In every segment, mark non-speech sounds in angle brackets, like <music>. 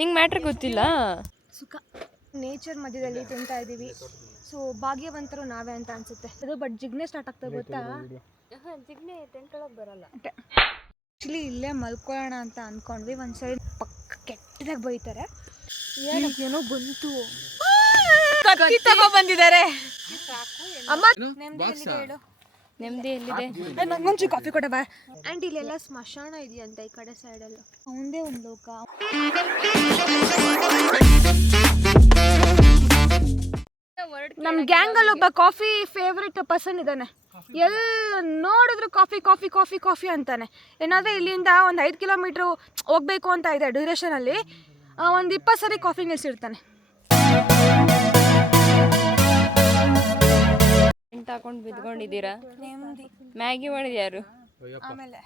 ನಿಂಗೆ ಮ್ಯಾಟ್ರ್ ಗೊತ್ತಿಲ್ಲ? ಸುಖ. ನೇಚರ್ ಮಧ್ಯದಲ್ಲಿ ತಿಂತಾ ಇದ್ದೀವಿ. ಸೊ ಭಾಗ್ಯವಂತರು ನಾವೇ ಅಂತ ಅನ್ಸುತ್ತೆ. ಅದು ಬಟ್ ಜಿಗ್ನೆ ಸ್ಟಾರ್ಟ್ ಆಗ್ತಾ ಗೊತ್ತಾ? ಜಿಗ್ನೆ ಟೆಂಟ್ ಒಳಗೆ ಬರಲ್ಲ. ಆ್ಯಕ್ಚುಲಿ ಇಲ್ಲೇ ಮಲ್ಕೊಳ್ಳೋಣ ಅಂತ ಅನ್ಕೊಂಡ್ವಿ. ಒಂದು ಸೈಡ್ ಪಕ್ಕ ಕೆಟ್ಟದಾಗಿ ಬೈತಾರೆ. ಏನೋ ಬಂತು. ಕತ್ತಿ ತಗೋ ಬಂದಿದ್ದಾರೆ. ಅಮ್ಮ ನೆಮ್ಮದಿ ಹೇಳು. ನೆಮ್ಮದಿ ಎಲ್ಲಿದೆ ನಂಗೊಂಚು ಕಾಫಿ ಕೊಡ ಬಾ. ಆ್ಯಂಡ್ ಇಲ್ಲೆಲ್ಲ ಸ್ಮಶಾನ ಇದೆಯಂತ ಈ ಕಡೆ ಸೈಡಲ್ಲ ಅವಂದೇ ಒಂದು ಲೋಕ. ನಮ್ಮ ಗ್ಯಾಂಗಲ್ಲಿ ಒಬ್ಬ ಕಾಫಿ ಫೇವ್ರೆಟ್ ಪರ್ಸನ್ ಇದ್ದಾನೆ. ಎಲ್ಲ ನೋಡಿದ್ರು ಕಾಫಿ ಕಾಫಿ ಕಾಫಿ ಕಾಫಿ ಅಂತಾನೆ. ಏನಾದ್ರೆ ಇಲ್ಲಿಂದ ಒಂದು ಐದು ಕಿಲೋಮೀಟ್ರು ಹೋಗ್ಬೇಕು ಅಂತ ಇದೆ ಡ್ಯೂರೇಷನಲ್ಲಿ ಒಂದು ಇಪ್ಪತ್ತು ಸರಿ ಕಾಫಿ ನಿಲ್ಸಿರ್ತಾನೆ. ಟೆಂಟ್ ಹಾಕೊಂಡು ಬಿದ್ಕೊಂಡಿದ್ದೀರಾ ನೆಮ್ಮದಿ ಮ್ಯಾಗಿ ಮಾಡಿದ ಯಾರು ಆಮೇಲೆ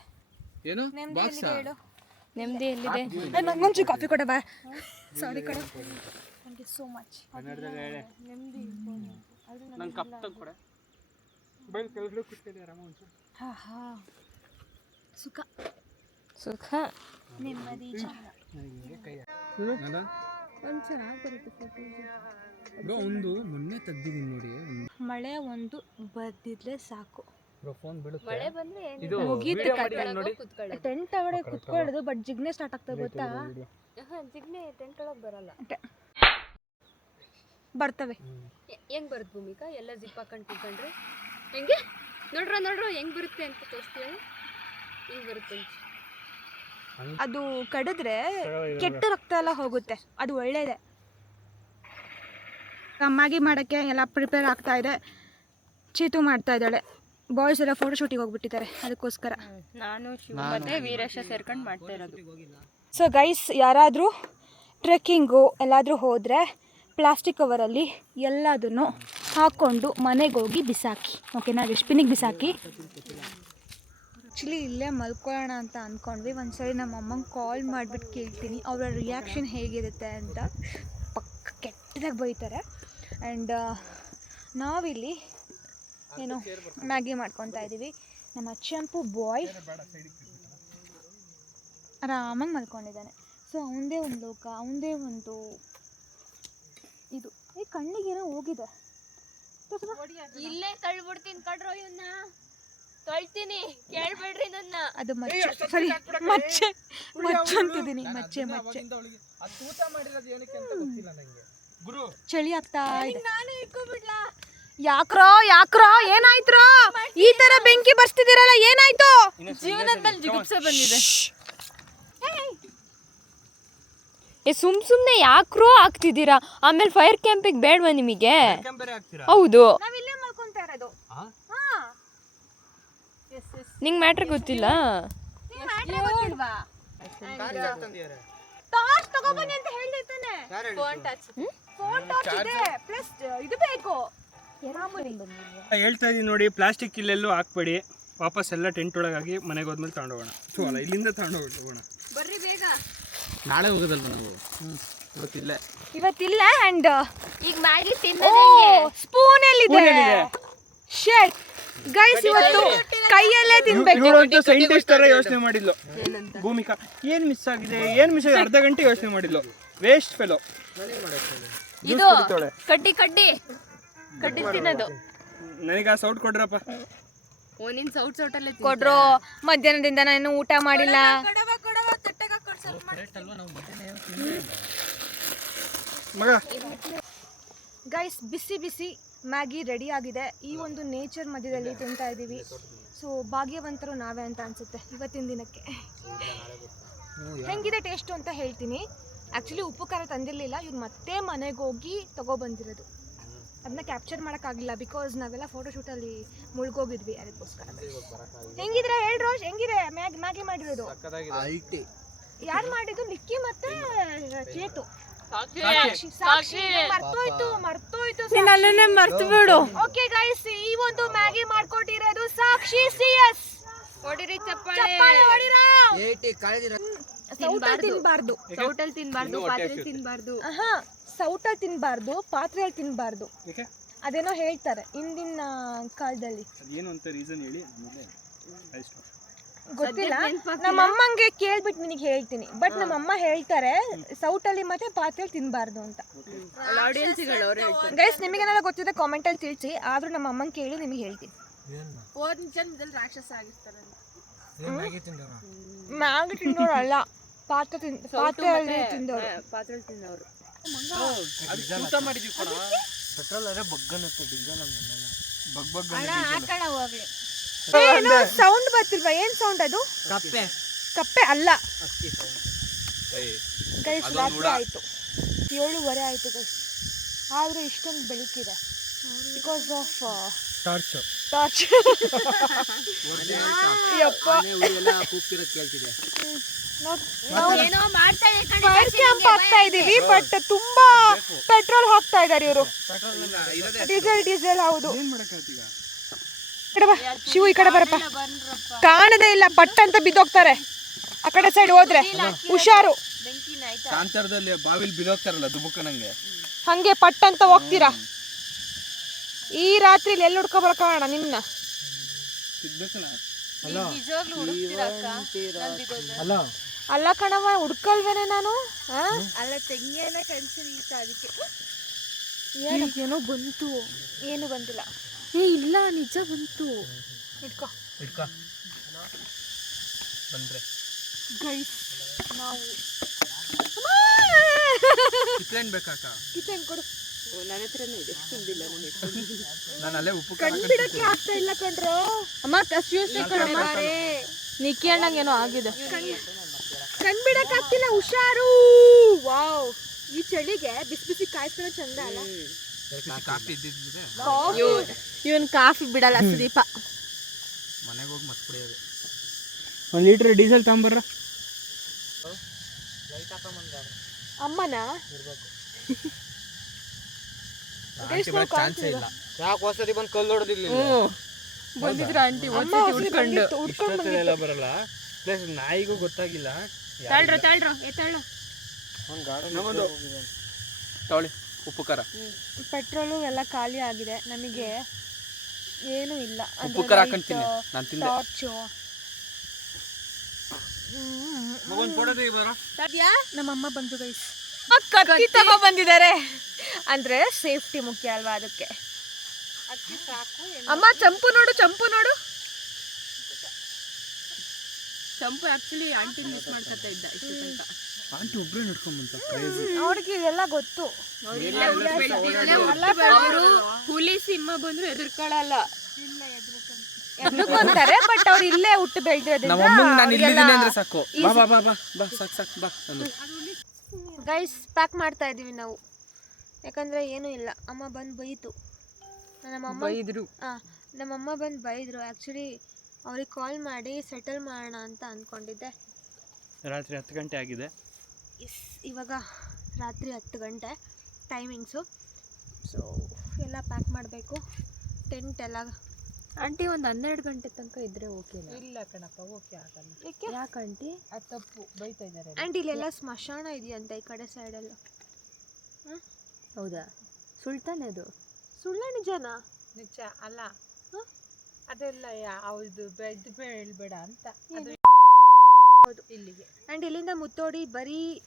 ಏನು ನೆಮ್ಮದಿ ಎಲ್ಲಿದೆ ನೆಮ್ಮದಿ ಎಲ್ಲಿದೆ ಏ, ನಂಗೊಂಚೂರು ಕಾಫಿ ಕೊಡ ಬಾ ಸಾರಿ ಕೊಡ ಥ್ಯಾಂಕ್ ಯು ಸೋ ಮಚ್ ನಂಗೆ ಕಪ್ ತಂದು ಬೈಲ್ ಕೆಳಗಡೆ ಕೂತ್ಕೊಳ್ಳಿ ಆರಾಮ ಒಂಚೂರು ಹಾ ಹಾ ಸುಖ ಸುಖ ನೆಮ್ಮದಿ ಚಂದ ಒಂದು ಚೆನ್ನಾಗಿ ಬರುತ್ತೆ ಬ್ರೋ ಒಂದು ಮೊನ್ನೆ ತೆಗ್ದಿದ್ದೀನಿ ನೋಡಿ. ಮಳೆ ಒಂದು ಬರ್ದಿದ್ರೆ ಸಾಕು. ಬ್ರೋ ಫೋನ್ ಬೀಳುತ್ತೆ. ಮಳೆ ಬಂದ್ರೆ ಇದು ಮುಗೀತು video ಕತೆ. ಮಾಡ್ತೀನಿ ನೋಡಿ. ಟೆಂಟ್ ಒಳಗೆ ಕುತ್ಕೊಳ್ಳೋದು ಬಟ್ ಜಿಗ್ನೆ ಸ್ಟಾರ್ಟ್ ಆಗ್ತದೆ ಗೊತ್ತಾ? ಜಿಗ್ನೆ ಟೆಂಟ್ ಒಳಗೆ ಬರಲ್ಲ. ಬರ್ತವೆ. ಹೆಂಗ್ ಬರುತ್ತೆ ಭೂಮಿಕಾ? ಎಲ್ಲ ಜಿಪ್ ಹಾಕೊಂಡು ಕುತ್ಕೊಂಡ್ರೆ? ಹೆಂಗೆ? ನೋಡ್ರ ನೋಡ್ರ ಹೆಂಗ್ ಬರುತ್ತೆ ಅಂತ ತೋರಿಸ್ತೀವಿ ಹೆಂಗ್ ಬರುತ್ತೆ ಅಂತ. ಅದು ಕಡಿದ್ರೆ ಕೆಟ್ಟ ರಕ್ತ ಎಲ್ಲ ಹೋಗುತ್ತೆ. ಅದು ಒಳ್ಳೇದೆ. ಮ್ಯಾಗಿ ಮಾಡೋಕ್ಕೆ ಎಲ್ಲ ಪ್ರಿಪೇರ್ ಆಗ್ತಾ ಇದೆ. ಚೀತು ಮಾಡ್ತಾ ಇದ್ದಾಳೆ. ಬಾಯ್ಸ್ ಎಲ್ಲ ಫೋಟೋ ಶೂಟಿಗೆ ಹೋಗ್ಬಿಟ್ಟಿದ್ದಾರೆ. ಅದಕ್ಕೋಸ್ಕರ. ನಾನು ಶಿವ ಮತ್ತೆ ವೀರೇಶ ಸೇರ್ಕೊಂಡು ಮಾಡ್ತಾ ಇರೋದು. ಸೊ ಗೈಸ್ ಯಾರಾದರೂ ಟ್ರೆಕ್ಕಿಂಗು ಎಲ್ಲಾದರೂ ಹೋದರೆ ಪ್ಲಾಸ್ಟಿಕ್ ಕವರಲ್ಲಿ ಎಲ್ಲದನ್ನು ಹಾಕ್ಕೊಂಡು ಮನೆಗೆ ಹೋಗಿ ಬಿಸಾಕಿ. ಓಕೆನಾ ಡಸ್ಟ್ಬಿನಿಗೆ ಬಿಸಾಕಿ. ಆ್ಯಕ್ಚುಲಿ ಇಲ್ಲೇ ಮಲ್ಕೊಳ್ಳೋಣ ಅಂತ ಅಂದ್ಕೊಂಡ್ವಿ ಒಂದು ಸರಿ ನಮ್ಮ ಅಮ್ಮಂಗೆ ಕಾಲ್ ಮಾಡಿಬಿಟ್ಟು ಕೇಳ್ತೀನಿ. ಅವರ ರಿಯಾಕ್ಷನ್ ಹೇಗಿರುತ್ತೆ ಅಂತ ಪಕ್ಕ ಕೆಟ್ಟದಾಗಿ ಬೈತಾರೆ. ಆ್ಯಂಡ್ ನಾವಿಲ್ಲಿ ಏನು ಮ್ಯಾಗಿ ಮಾಡ್ಕೊತಾ ಇದ್ದೀವಿ. ನಮ್ಮ ಚಂಪು ಬಾಯ್ ಆರಾಮಾಗಿ ಮಲ್ಕೊಂಡಿದ್ದಾನೆ. ಸೊ ಅವನದೇ ಒಂದು ಲೋಕ ಅವಂದೇ ಒಂದು ಇದು. ಈ ಕಣ್ಣಿಗೇನೋ ಹೋಗಿದೆ. ಇಲ್ಲೇ ತಳ್ಬಿಡ್ತೀನಿ ಕಡ್ರೋ ಇವನ್ನ ತೊಳ್ತೀನಿ ಕೇಳ್ಬೇಡ್ರಿ ನನ್ನ. ಅದು ಮಚ್ಚೆ. ಸರಿ ಮಚ್ಚೆ ಮಚ್ಚೆ ಅಂತಿದ್ದೀನಿ ಮಚ್ಚೆ ಮಚ್ಚೆ. ತೂತ ಮಾಡಿರೋದು ಏನಕ್ಕೆ ಅಂತ ಗೊತ್ತಿಲ್ಲ ನಂಗೆ. ಗುರು ಚಳಿ ಆಗ್ತಾ ಇದೆ. ಯಾಕ್ರೋ ಯಾಕ್ರೋ ಏನಾಯ್ತ್ರೋ? ಈ ತರ ಬೆಂಕಿ ಬರ್ಸ್ತಿದ್ದೀರಲ್ಲ ಏನಾಯ್ತು? ಜೀವನದ ಮೇಲೆ ಜಿಗುಪ್ಸೆ ಬಂದಿದೆ. ಏ ಸುಮ್ ಸುಮ್ನೆ ಯಾಕ್ರೋ ಆಗ್ತಿದ್ದೀರಾ? ಆಮೇಲೆ ಫೈರ್ ಕ್ಯಾಂಪಿಗೆ ಬೇಡವಾ ನಿಮಗೆ? ಬೇರೆ ಆಗ್ತೀರಾ? ಹೌದು. ನಾವ್ ಇಲ್ಲೇ ಮಲ್ಕೊಂತಾ ಇರೋದು. ಆ? ಹಾ. ನಿಂಗೆ ಮ್ಯಾಟ್ರ್ ಗೊತ್ತಿಲ್ಲ? ಟಾರ್ಚ್ ತಗೋಬನ್ನಿ ಅಂತ ಹೇಳ್ದೆ ತಾನೆ. ಫೋನ್ ಟಾರ್ಚ್ ಇದೆ. ಪ್ಲಸ್ ಇದು ಬೇಕು. ಮಾಮೂಲಿ ಹೇಳ್ತಾ ಇದೀನಿ ನೋಡಿ ಪ್ಲಾಸ್ಟಿಕ್ ಇಲ್ಲೆಲ್ಲೂ ಹಾಕ್ಬೇಡಿ. ವಾಪಸ್ ಎಲ್ಲ ಟೆಂಟ್ ಒಳಗಾಗಿ ಮನೆಗೆ ಹೋದ್ಮೇಲೆ ತಗೊಂಡೋಗೋಣ. ಸೊ ಅಲ್ಲ ಇಲ್ಲಿಂದ ತಗೊಂಡೋಗೋಣ. ಬರ್ರಿ ಬೇಗ. ನಾಳೆ ಹೋಗೋದಲ್ವ ನಾವು? ಗೊತ್ತಿಲ್ಲ ಇವತ್ತಿಲ್ಲ. ಅಂಡ್ ಈಗ ಮ್ಯಾಗಿ ಸ್ಪೂನ್ ಎಲ್ಲಿದೆ ಶೇಟ್ ಗೈಸ್ ಇವತ್ತು ಕೈಯಲ್ಲೇ ತಿನ್ಬೇಕು. ಇವಳಂತೂ ಸೈಂಟಿಸ್ಟ್ ತರ ಯೋಚನೆ ಮಾಡಿದ್ಲು. ಭೂಮಿಕಾ ಏನ್ ಮಿಸ್ ಆಗಿದೆ? ಏನ್ ಮಿಸ್ ಆಗಿದೆ? ಅರ್ಧ ಗಂಟೆ ಯೋಚನೆ ಮಾಡಿದ್ಲು. ವೇಸ್ಟ್ ಫೆಲೋ ಇದು ಕಡ್ಡಿ ಕಡ್ಡಿ. ಕಡ್ಡಿ ತಿನ್ನೋದು. ನನಗೆ ಆ ಸೌಟ್ ಕೊಡ್ರಪ್ಪ. ಓ ನಿನ್ ಸೌಟ್ ಸೌಟಲ್ಲೇ ಕೊಡ್ರು. ಮಧ್ಯಾಹ್ನದಿಂದ ನಾನು ಊಟ ಮಾಡಿಲ್ಲ. ಮಗ. ಗೈಸ್ ಬಿಸಿ ಬಿಸಿ ಮ್ಯಾಗಿ ರೆಡಿ ಆಗಿದೆ. ಈ ಒಂದು ನೇಚರ್ ಮಧ್ಯದಲ್ಲಿ ತಿಂತಾ ಇದ್ದೀವಿ. ಸೊ ಭಾಗ್ಯವಂತರು ನಾವೇ ಅಂತ ಅನ್ಸುತ್ತೆ ಇವತ್ತಿನ ದಿನಕ್ಕೆ. ಹೆಂಗಿದೆ ಟೇಸ್ಟು ಅಂತ ಹೇಳ್ತೀನಿ. ಆ್ಯಕ್ಚುಲಿ ಉಪ್ಪು ಖಾರ ತಂದಿರಲಿಲ್ಲ. ಇವ್ರು ಮತ್ತೆ ಮನೆಗೆ ಹೋಗಿ ತಗೊಬಂದಿರೋದು. ಅದನ್ನ ಕ್ಯಾಪ್ಚರ್ ಮಾಡೋಕ್ಕಾಗಲಿಲ್ಲ ಬಿಕಾಸ್ ನಾವೆಲ್ಲ ಫೋಟೋಶೂಟಲ್ಲಿ ಮುಳುಗೋಗಿದ್ವಿ ಅದಕ್ಕೋಸ್ಕರ. ಹೆಂಗಿದ್ರೆ ಹೇಳ್ ರೋಜ್ ಹೆಂಗಿದೆ? ಮ್ಯಾಗಿ ಮ್ಯಾಗಿ ಮಾಡಿರೋದು. ಯಾರು ಮಾಡಿದ್ದು? ಲಿಕ್ಕಿ ಮತ್ತೆ ಚೇತು. ಸಾಕ್ಷಿ. ಸಾಕ್ಷಿ ಮರ್ತೋಯ್ತು ಮರ್ತೋಯ್ತು ಅಲ್ಲೇ ಮರ್ತು ಬಿಡು ಓಕೆ ಗೈಸ್ ಈ ಒಂದು ಮ್ಯಾಗಿ ಮಾಡ್ಕೊಟ್ಟಿರೋದು ಸಾಕ್ಷಿ ಸಿ ಎಸ್ ಹೊಡಿರಿ ಚಪ್ಪಾಳೆ. ಹೊಡಿರ? ತಿನ್ಬಾರ್ದು. ತಿನ್ಬಾರ್ದು. ಸೌಟಲ್ ತಿನ್ಬಾರ್ದು ಪಾತ್ರೆ ತಿನ್ಬಾರ್ದು. ಆಹಾ ಸೌಟಲ್ಲಿ ತಿನ್ಬಾರ್ದು ಪಾತ್ರೆಯಲ್ಲಿ ತಿನ್ಬಾರ್ದು. ಅದೇನೋ ಹೇಳ್ತಾರೆ ಹಿಂದಿನ ಕಾಲದಲ್ಲಿ. ಏನು ಅಂತ ರೀಸನ್ ಹೇಳಿ ಆಮೇಲೆ ಗೊತ್ತಿಲ್ಲ. ನಮ್ಮಮ್ಮಂಗೆ ನಮ್ಮ ಅಮ್ಮಂಗೆ ಕೇಳ್ಬಿಟ್ಟು ನಿನಗೆ ಹೇಳ್ತೀನಿ. ಬಟ್ ನಮ್ಮ ಅಮ್ಮ ಹೇಳ್ತಾರೆ ಸೌಟಲ್ಲಿ ಮತ್ತೆ ಪಾತ್ರೆಯಲ್ಲಿ ತಿನ್ಬಾರ್ದು ಅಂತ. ಗೈಸ್ ನಿಮಗೇನೆಲ್ಲ ಗೊತ್ತಿದೆ ಕಾಮೆಂಟ್ ಅಲ್ಲಿ ತಿಳಿಸಿ. ಆದ್ರೂ ನಮ್ಮ ಅಮ್ಮಂಗೆ ಕೇಳಿ ನಿಮಗೆ ಹೇಳ್ತೀನಿ. ರಾಕ್ಷಸ ಆಗಿರ್ತಾರೆ ಮ್ಯಾಗಿ ತಿಂದೋರು ಅಲ್ಲ ಪಾತ್ರೆ ತಿನ್ ಪಾತ್ರೆಯಲ್ಲಿ ಪೆಟ್ರೋಲ್ ಬಗ್ಗನತ್ತೆ ಡೀಸೆಲ್ ಹಂಗಲ್ಲ ಬಗ್ ಬಗ್ ಏನು ಸೌಂಡ್ ಬರ್ತಿಲ್ವಾ? ಏನ್ ಸೌಂಡ್ ಅದು? ಕಪ್ಪೆ. ಕಪ್ಪೆ ಅಲ್ಲ. ಗೈಸ್ ರಾತ್ರಿ ಆಯ್ತು. ಏಳುವರೆ ಆಯ್ತು ಗೈಸ್ ಆದ್ರೆ ಇಷ್ಟೊಂದು ಬೆಳಕಿದೆ. Because of torch. ಟಾರ್ಚ್. <laughs> ಯಪ್ಪ. ಎಲ್ಲ ಕೂಗ್ತಿರೋದು ಕೇಳ್ತಿದೆ ನಾವು ಏನೋ ಮಾಡ್ತಾ ಫೈರ್ ಕ್ಯಾಂಪ್ ಹಾಕ್ತಾ ಇದೀವಿ ಬಟ್ ತುಂಬಾ ಪೆಟ್ರೋಲ್ ಹಾಕ್ತಾ ಇದಾರೆ ಇವರು. ಡೀಸೆಲ್ ಡೀಸೆಲ್ ಹೌದು. ಕಡೆ ಬಾ ಶಿವು ಈ ಕಡೆ ಬರಪ್ಪ. ಕಾಣದೇ ಇಲ್ಲ ಬಟ್ ಅಂತ ಬಿದ್ದೋಗ್ತಾರೆ. ಆ ಕಡೆ ಸೈಡ್ ಹೋದ್ರೆ. ಹುಷಾರು. ಕಾಂತಾರದಲ್ಲಿ ಬಾವಿಲ್ ಬಿದೋಗ್ತಾರಲ್ಲ ದುಬುಕ ನಂಗೆ. ಹಂಗೆ ಪಟ್ ಅಂತ ಹೋಗ್ತೀರಾ? ಈ ರಾತ್ರಿ ಎಲ್ಲಿ ಹುಡ್ಕೋ ಬರಕೋಣ ನಿನ್ನ ಅಲ್ಲ. ಅಲ್ಲ. ಕಣವ ಹುಡ್ಕಲ್ವೇನೆ ನಾನು? ಅಲ್ಲ ತೆಂಗೇನ ಕನ್ಸಿರೀತ ಅದಕ್ಕೆ. ಏನೋ ಬಂತು. ಏನು ಬಂದಿಲ್ಲ. ಏ ಇಲ್ಲ ನಿಜ ಬಂತು. ಇಟ್ಕೋ. ಇಟ್ಕೋ. ಬಂದ್ರೆ. ಗೈಸ್ ನಾವು ಕಿತ್ಲೇನ್ ಬೇಕಾಕ ಕಿಚನ್ ಕೊಡು. ನನ್ನ ಹತ್ರನೂ ಇದೆ. ನಾನು ಅಲ್ಲೇ ಉಪ್ಪು ಆಗ್ತಾ ಇಲ್ಲ ಕಣ್ರೋ. ಅಮ್ಮ ಕಸ್ಯೂಸ್ ನಿಕ್ಕಿ ಅಣ್ಣಂಗೆ ಏನೋ ಆಗಿದೆ. ಕಣ್ ಬಿಡಕ್ ಆಗ್ತಿಲ್ಲ ಹುಷಾರು. ವಾವ್. ಈ ಚಳಿಗೆ ಬಿಸಿ ಬಿಸಿ ಕಾಯಿಸ್ಕೊಳ್ಳೋ ಚಂದ ಅಲ್ಲ. ಇವನ್ ಕಾಫಿ ಬಿಡಲ್ಲ ಸುದೀಪ. ಮನೆಗೆ ಹೋಗಿ ಮತ್ ಕುಡಿಯೋದು. ಒಂದು ಲೀಟ್ರ್ ಡೀಸೆಲ್ ತಗೊಂಬರ್ರ. ಅಮ್ಮನ? ಚಾನ್ಸೇ ಇಲ್ಲ. ಯಾಕೆ ಹೊಸದಿ ಬಂದು ಕಲ್ಲು ಹೊಡೆದಿಲ್ಲ ಬಂದಿದ್ರ ಆಂಟಿ ಅಮ್ಮ ಎಲ್ಲ ಬರಲ್ಲ. ಪ್ಲಸ್ ನಾಯಿಗೂ ಗೊತ್ತಾಗಿಲ್ಲ. ತಾಳ್ರ ತಾಳ್ರ. ಏ ತಾಳ್ರ ನಮ್ಮದು ತಗೊಳ್ಳಿ ಉಪ್ಪು ಖಾರ. ಪೆಟ್ರೋಲು ಎಲ್ಲ ಖಾಲಿ ಆಗಿದೆ. ನಮಗೆ ಏನು ಇಲ್ಲ. ಉಪ್ಪು ಖಾರ ಹಾಕೊಂತೀನಿ ನಾನು ತಿಂದೆ. ಟಾರ್ಚು ಮಗೊಂದು ಫೋಟೋ ತೆಗಿ ಬರ ನಮ್ಮಮ್ಮ ಬಂದು ಗೈಸ್ ಕತ್ತಿ. ತಗೋ ಬಂದಿದ್ದಾರೆ. ಅಂದ್ರೆ ಸೇಫ್ಟಿ ಮುಖ್ಯ ಅಲ್ವಾ ಅದಕ್ಕೆ? ಅಮ್ಮ ಚಂಪು ನೋಡು ಚಂಪು ನೋಡು. ಚಂಪು ಆಕ್ಚುಲಿ ಆಂಟಿ ಮಿಸ್ ಮಾಡ್ಕೊತಾ ಇದ್ದ ಇಷ್ಟು ತನಕ ಆಂಟಿ ಒಬ್ಬರೇ ನಡ್ಕೊಂಬಂತ ಕ್ರೇಜಿ ಅವ್ರಿಗೆ ಇದೆಲ್ಲ ಗೊತ್ತು. ಅವರು ಹುಲಿ ಸಿಂಹ ಬಂದ್ರು ಎದುರ್ಕೊಳ್ಳಲ್ಲ ಎದ್ರುಕೊಂತಾರೆ ಬಟ್ ಅವ್ರು ಇಲ್ಲೇ ಹುಟ್ಟು ಬೆಳೆದಿರೋದ್ರಿಂದ ನಮ್ಮ ನಾನು ಇಲ್ಲಿದ್ದೀನಿ ಅಂದ್ರೆ ಸಾಕು. ಬಾ ಬಾ ಬಾ ಬಾ ಸಾಕು ಸಾಕು ಬಾ. ಗೈಸ್ ಪ್ಯಾಕ್ ಮಾಡ್ತಾ ಇದೀವಿ ನಾವು. ಯಾಕಂದ್ರೆ ಏನೂ ಇಲ್ಲ. ಅಮ್ಮ ಬಂದು ಬೈತು. ನಮ್ಮಮ್ಮ ಬೈದ್ರು. ಹಾಂ ನಮ್ಮಮ್ಮ ಬಂದು ಬೈದರು. ಆ್ಯಕ್ಚುಲಿ ಅವ್ರಿಗೆ ಕಾಲ್ ಮಾಡಿ ಸೆಟಲ್ ಮಾಡೋಣ ಅಂತ ಅಂದ್ಕೊಂಡಿದ್ದೆ. ರಾತ್ರಿ ಹತ್ತು ಗಂಟೆ ಆಗಿದೆ. ಎಸ್ ಇವಾಗ ರಾತ್ರಿ ಹತ್ತು ಗಂಟೆ ಟೈಮಿಂಗ್ಸು ಸೊ ಎಲ್ಲ ಪ್ಯಾಕ್ ಮಾಡಬೇಕು. ಟೆಂಟ್ ಎಲ್ಲ ಆಂಟಿ ಒಂದು ಹನ್ನೆರಡು ಗಂಟೆ ತನಕ ಇದ್ರೆ ಓಕೆ ಇಲ್ಲ ಕಣಪ್ಪ ಓಕೆ ಆಗಲ್ಲ. ಏಕೆ ಯಾಕೆ ಆಂಟಿ ಅದು ತಪ್ಪು ಬೈತಾ ಇದ್ದಾರೆ. ಆಂಟಿ ಇಲ್ಲೆಲ್ಲ ಸ್ಮಶಾನ ಇದೆಯಂತೆ ಈ ಕಡೆ ಸೈಡೆಲ್ಲ ಹೌದಾ? ಸುಲ್ತಾನ್ ಅದು. ಸುಳ್ಳ ನಿಜಾನ? ನಿಜ ಅಲ್ಲ. ಅದೆಲ್ಲ ಯಾವುದು ಬೆದ್ ಹೇಳ್ಬೇಡ ಅಂತ. ಅದು ಹೌದು. ಇಲ್ಲಿಗೆ. ಆ್ಯಂಡ್ ಇಲ್ಲಿಂದ ಮುತ್ತೋಡಿ ಬರೀ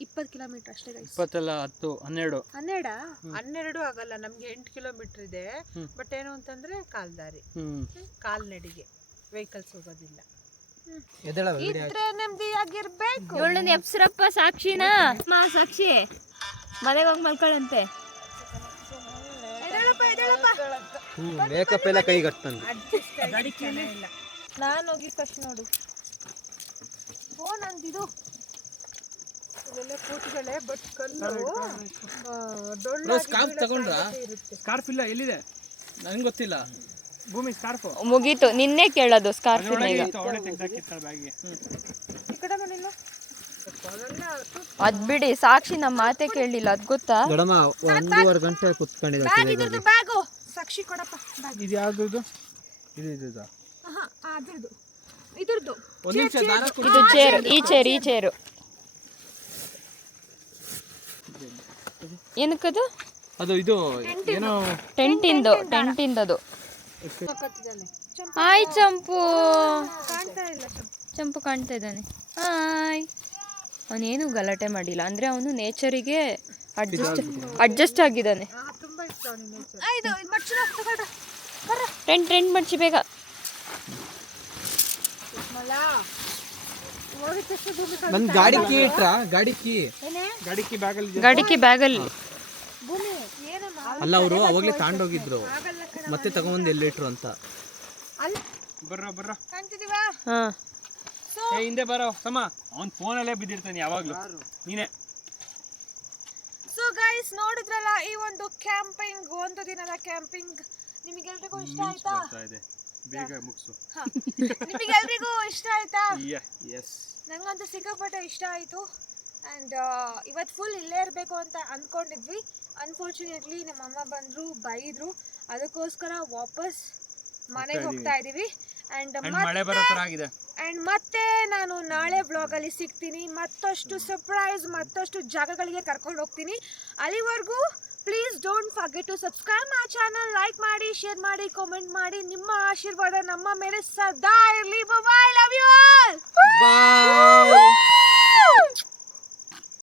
ಇಪ್ಪತ್ತು ಕಿಲೋಮೀಟರ್ ಅಷ್ಟೇ ಗೈಸ್ ಇಪ್ಪತ್ತಲ್ಲ ಹತ್ತು ಹನ್ನೆರಡು. ಹನ್ನೆರಡ? ಹನ್ನೆರಡು ಆಗಲ್ಲ ನಮ್ಗೆ ಎಂಟು ಕಿಲೋಮೀಟರ್ ಇದೆ. ಹ್ಮ್. ಬಟ್ ಏನು ಅಂತಂದ್ರೆ ಕಾಲ್ದಾರಿ. ಹ್ಮ್. ಕಾಲ್ನಡಿಗೆ. ವೆಹಿಕಲ್ಸ್ ಹೋಗೋದಿಲ್ಲ. ಇದ್ರೆ ನೆಮ್ಮದಿಯಾಗಿರ್ಬೇಕು ಎಪ್ಸ್ರಪ್ಪ ಸಾಕ್ಷಿನಾ? ಮಾ ಸಾಕ್ಷಿ. ಮನೆಗೆ ಹೋಗಿ ಮಲ್ಕೊಳ್ಳಂತೆ ಮೇಕಪ್ ಎಲ್ಲ ನಾನು ಹೋಗಿ ಫಸ್ಟ್ ನೋಡು. ಫೋನ್ ಅಂದಿದು ಇಲ್ಲೆಲ್ಲ ಕೂತ್ಗಳೇ ಬಟ್ ಕಲ್ಲು ಡೊಳ್ಳು ಸ್ಕಾರ್ಫ್ ತಗೊಂಡ್ರಾ? ಸ್ಕಾರ್ಫ್ ಇಲ್ಲ ಎಲ್ಲಿದೆ? ನನಗೆ ಗೊತ್ತಿಲ್ಲ. ಭೂಮಿ ಸ್ಕಾರ್ಫ್ ಮುಗೀತು. ನಿನ್ನೆ ಕೇಳೋದು ಸ್ಕಾರ್ಫ್ ಅವಳೆ ತೆಗ್ದಾಕಿರ್ತಾಳೆ ಬ್ಯಾಗ್ಗೆ. ಈ ಕಡೆ ಅದ್ ಬಿಡಿ ಸಾಕ್ಷಿ ನಮ್ಮ ಮಾತೆ ಕೇಳಲಿಲ್ಲ ಅದ್ ಗೊತ್ತಾ? ದೊಡಮ್ಮ ಒಂದೂವರೆ ಗಂಟೆ ಬ್ಯಾಗ್ ಬ್ಯಾಗು. ಸಾಕ್ಷಿ ಕೊಡಪ್ಪ ಬ್ಯಾಗ್. ಇದು ಯಾವ್ದು ಇದು ಇದು ಹಾಂ ಅದ್ರದ್ದು. ಇದ್ರದ್ದು. ಒಂದು ನಿಮಿಷ ದಾರ ಇದು ಚೇರು ಈ ಚೇರ್ ಈ ಚೇರು. ಏನಕ್ಕದು? ಅದು ಇದು ಏನೋ ಟೆಂಟಿಂದು ಟೆಂಟಿಂದದು ಹಾಯ್ ಚಂಪು ಕಾಣ್ತಾ ಇಲ್ಲ. ಚಂಪು. ಕಾಣ್ತಾ ಇದ್ದಾನೆ. ಹಾಯ್ ಅವನೇನು ಗಲಾಟೆ ಮಾಡಿಲ್ಲ. ಅಂದರೆ ಅವನು ನೇಚರಿಗೆ ಅಡ್ಜಸ್ಟ್ ಅಡ್ಜಸ್ಟ್ ಆಗಿದ್ದಾನೆ. ಟೆಂಟ್ ಟೆಂಟ್ ಮಡ್ಚಿ ಬೇಗ. ಗಾಡಿ ಕೀ ಗಾಡಿ ಕೀ ನನ್ ಗಾಡಿ ಕೀ ಬ್ಯಾಗಲ್ಲಿ ಗಾಡಿ ಕೀ ಗಾಡಿ ಕಿ ಬ್ಯಾಗಲ್ಲಿ. ಅಲ್ಲ ಅವರು ಅವಾಗಲೇ ತಾಂಡೋಗಿದ್ರು. ಮತ್ತೆ ತಗೊಂಡ್ ಎಲ್ಲಿಟ್ರು ಅಂತ. ಬರ್ರ ಬರ್ರ. ಏ ಹಿಂದೆ ಬರೋ ಸಮ. ಫೋನ್ ಫೋನಲ್ಲೇ ಬಿದ್ದಿರ್ತಾನೆ ಯಾವಾಗ್ಲೂ. ನೀನೆ. ಸೊ ಗೈಸ್ ನೋಡಿದ್ರಲ್ಲ ಈ ಒಂದು ಕ್ಯಾಂಪಿಂಗ್ ಒಂದು ದಿನದ ಕ್ಯಾಂಪಿಂಗ್ ನಿಮಗೆಲ್ರಿಗೂ ಇಷ್ಟ ಆಯ್ತಾ? ಬೇಗ ಮುಗಿಸು. ನಿಮಗೆಲ್ರಿಗೂ ಇಷ್ಟ ಆಯ್ತಾ? ಎಸ್ ನಂಗಂತೂ ಸಿಕ್ಕಾಪಟ್ಟೆ ಇಷ್ಟ ಆಯಿತು. ಆ್ಯಂಡ್ ಇವತ್ತು ಫುಲ್ ಇಲ್ಲೇ ಇರಬೇಕು ಅಂತ ಅಂದ್ಕೊಂಡಿದ್ವಿ ಅನ್ಫಾರ್ಚುನೇಟ್ಲಿ ನಮ್ಮ ಅಮ್ಮ ಬಂದರು ಬೈದರು. ಅದಕ್ಕೋಸ್ಕರ ವಾಪಸ್ ಮನೆಗೆ ಹೋಗ್ತಾ ಇದ್ದೀವಿ ಆ್ಯಂಡ್ ಬರೋದಾಗಿದೆ ಆ್ಯಂಡ್ ಮತ್ತೆ ನಾನು ನಾಳೆ ಬ್ಲಾಗಲ್ಲಿ ಸಿಗ್ತೀನಿ. ಮತ್ತಷ್ಟು ಸರ್ಪ್ರೈಸ್ ಮತ್ತಷ್ಟು ಜಾಗಗಳಿಗೆ ಕರ್ಕೊಂಡು ಹೋಗ್ತೀನಿ. ಅಲ್ಲಿವರೆಗೂ please don't forget to subscribe my channel like ಮಾಡಿ ಶೇರ್ ಮಾಡಿ ಕಾಮೆಂಟ್ ಮಾಡಿ. ನಿಮ್ಮ ಆಶೀರ್ವಾದ ನಮ್ಮ ಮೇಲೆ ಸದಾ ಇರಲಿ. Bye love you all